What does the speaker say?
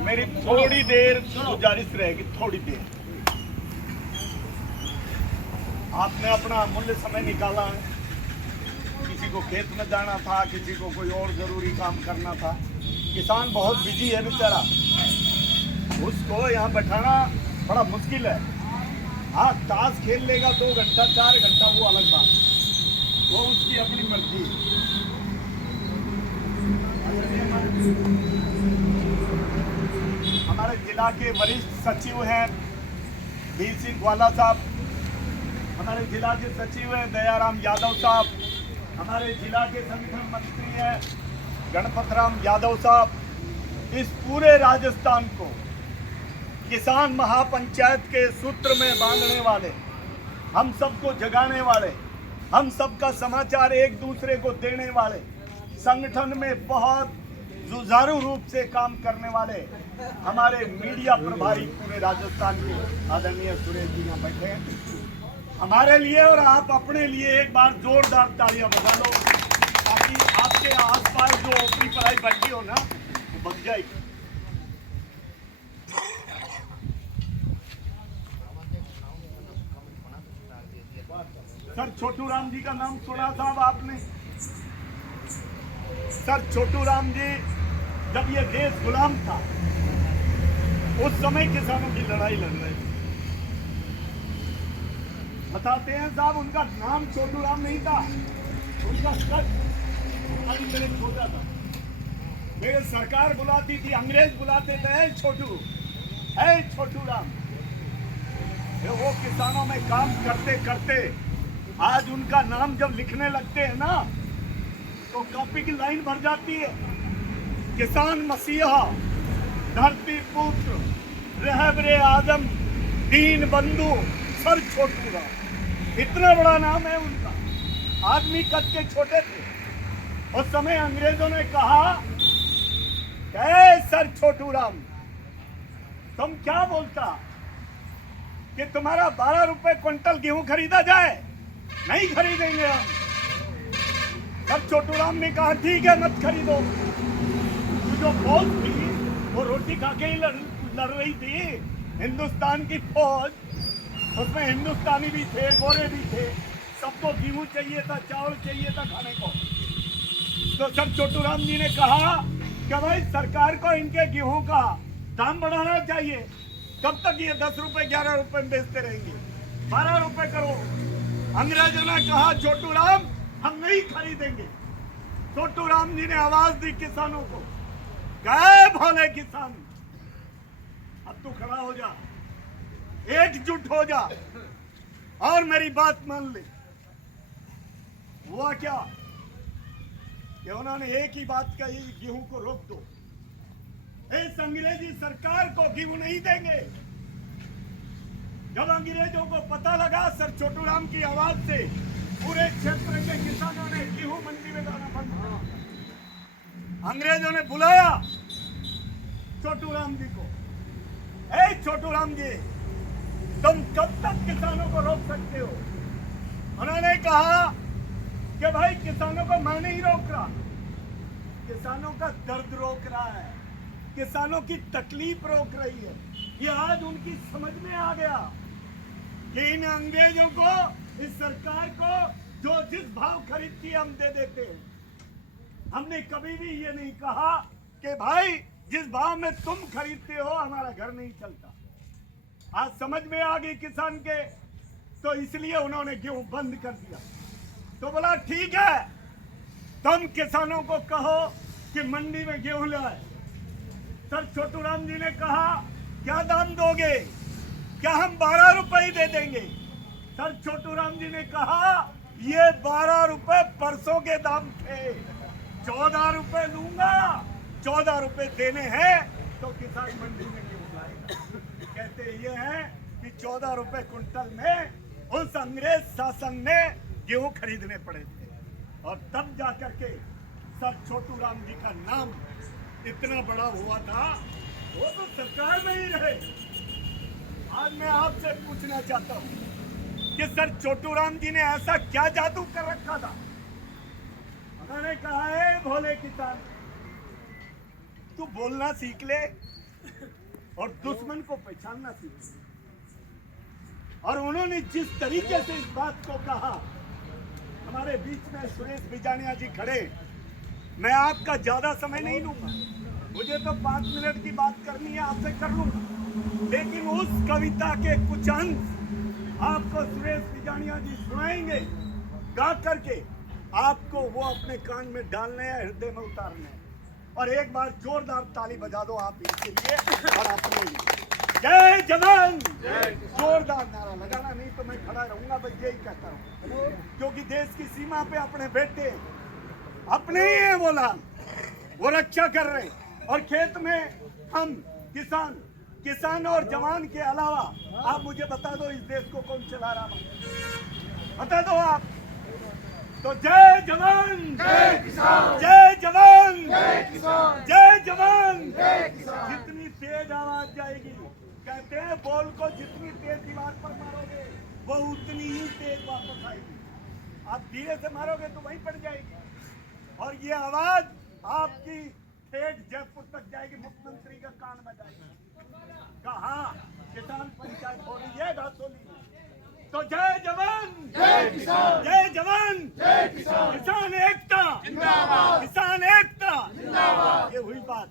मेरी थोड़ी देर गुजारिश रहेगी, थोड़ी देर। आपने अपना अमूल्य समय निकाला है, किसी को खेत में जाना था, किसी को कोई और जरूरी काम करना था। किसान बहुत बिजी है बेचारा, उसको यहाँ बैठाना बड़ा मुश्किल है। हाँ, ताश खेल लेगा 2 घंटा 4 घंटा, वो अलग बात, वो उसकी अपनी मर्जी है। हमारे जिला के वरिष्ठ सचिव हैं वीर सिंह ग्वाला साहब, हमारे जिला के सचिव हैं दयाराम यादव साहब, हमारे जिला के संगठन मंत्री हैं गणपत राम यादव साहब। इस पूरे राजस्थान को किसान महापंचायत के सूत्र में बांधने वाले, हम सबको जगाने वाले, हम सबका समाचार एक दूसरे को देने वाले, संगठन में बहुत जुझारू रूप से काम करने वाले हमारे मीडिया प्रभारी पूरे राजस्थान के आदरणीय सुरेश जी यहाँ बैठे हैं। हमारे लिए और आप अपने लिए एक बार जोरदार तालियां बजा लो, ताकि आपके आसपास जो ओपरी पढ़ाई बैठी हो ना, वो बच जाएगी। सर छोटू राम जी का नाम सुना साहब आपने? सर छोटू राम जी, जब ये देश गुलाम था उस समय किसानों की लड़ाई लड़ रहे थे। बताते हैं साहब, उनका नाम छोटू राम नहीं था, उनका कद अंग्रेज छोटा था। मेरे सरकार बुलाती थी, अंग्रेज बुलाते थे छोटू, है छोटू राम। वो किसानों में काम करते करते आज उनका नाम जब लिखने लगते हैं ना, तो कॉपी की लाइन भर जाती है। किसान मसीहा, धरती पुत्र, रहबरे आदम, दीन बंधु, सर छोटू राम, इतना बड़ा नाम है उनका। आदमी कद के छोटे थे। उस समय अंग्रेजों ने कहा, सर छोटू राम, तुम क्या बोलता कि तुम्हारा 12 रुपए क्विंटल गेहूं खरीदा जाए? नहीं खरीदेंगे हम। तब छोटू राम ने कहा, ठीक है, मत खरीदो। जो फौज थी वो रोटी खा के ही लड़ रही थी। हिंदुस्तान की फौज, उसमें हिंदुस्तानी भी थे, गोरे भी थे, सबको गेहूं चाहिए था, चावल चाहिए था खाने को। तो सर छोटू राम जी ने कहा कि भाई सरकार को इनके गेहूं का दाम बढ़ाना चाहिए। कब तक ये 10 रुपए 11 रुपए में बेचते रहेंगे? 12 रुपए करो। अंग्रेजों ने कहा, छोटू राम हम नहीं खरीदेंगे। छोटू राम जी ने आवाज दी किसानों को, गए भोले किसान, अब तू खड़ा हो जा, एकजुट हो जा और मेरी बात मान ले। हुआ क्या कि उन्होंने एक ही बात कही, गेहूं को रोक दो, इस अंग्रेजी सरकार को गेहूं नहीं देंगे। जब अंग्रेजों को पता लगा, सर छोटू राम की आवाज से पूरे क्षेत्र के किसानों ने गेहूं मंडी में लाना बंद किया। अंग्रेजों ने बुलाया छोटू राम जी को, छोटू राम जी, तुम कब तक किसानों को रोक सकते हो? उन्होंने कहा कि भाई किसानों को मैं नहीं रोक रहा, किसानों का दर्द रोक रहा है, किसानों की तकलीफ रोक रही है। ये आज उनकी समझ में आ गया कि इन अंग्रेजों को, इस सरकार को जो जिस भाव खरीदती है हम दे देते हैं। हमने कभी भी ये नहीं कहा कि भाई जिस भाव में तुम खरीदते हो हमारा घर नहीं चलता। आज समझ में आ गई किसान के, तो इसलिए उन्होंने गेहूं बंद कर दिया। तो बोला ठीक है, तुम किसानों को कहो कि मंडी में गेहूं लाए। सर छोटू राम जी ने कहा, क्या दाम दोगे? क्या हम 12 रुपए ही दे देंगे? सर छोटू राम जी ने कहा, ये 12 रुपए परसों के दाम थे, 14 रुपए लूंगा, 14 रुपए देने हैं तो किसान मंडी में गेहूं लाएगा। कहते ये हैं कि 14 रुपए कुंटल में उस अंग्रेज शासन ने गेहूं खरीदने पड़े थे, और तब जाकर के सर छोटू राम जी का नाम इतना बड़ा हुआ था। वो तो सरकार में ही रहे। आज मैं आपसे पूछना चाहता हूं कि सर छोटू राम जी ने ऐसा क्या जादू कर रखा था? उन्होंने कहा है, भोले किसान, तू बोलना सीख ले और दुश्मन को पहचानना सीख ले। और उन्होंने जिस तरीके से इस बात को कहा, हमारे बीच में सुरेश बिजानिया जी खड़े, मैं आपका ज्यादा समय नहीं लूंगा, मुझे तो 5 मिनट की बात करनी है, आपसे कर लूंगा, लेकिन उस कविता के कुछ अंश आपको सुरेश बिजानिया जी सुनाएंगे गा करके। आपको वो अपने कान में डालने हैं, हृदय में उतारने हैं। और एक बार जोरदार ताली बजा दो आप इनके लिए और अपने लिए। जय जवान, जोरदार नारा लगाना, नहीं तो मैं खड़ा रहूंगा, बस यही कहता हूँ, क्योंकि देश की सीमा पे अपने बेटे अपने ही है, बोला वो रक्षा कर रहे हैं। और खेत में हम किसान और जवान के अलावा आप मुझे बता दो इस देश को कौन चला रहा है, बता दो आप। तो जय जवान, जय किसान, जय जवान, जय किसान, जय जवान, जय किसान। जितनी तेज आवाज जाएगी, कहते हैं बॉल को जितनी तेज दीवार पर मारोगे वो उतनी ही तेज वापस आएगी। आप धीरे से मारोगे तो वहीं पड़ जाएगी। और ये आवाज आपकी ठेठ जयपुर तक जाएगी, मुख्यमंत्री का कान में जाएगी। कहा किसान पंचायत हो रही है घासोली में। तो जय जवान, जय किसान, जय जवान, जय किसान, किसान एकता जिंदाबाद, किसान एकता जिंदाबाद। ये हुई बात।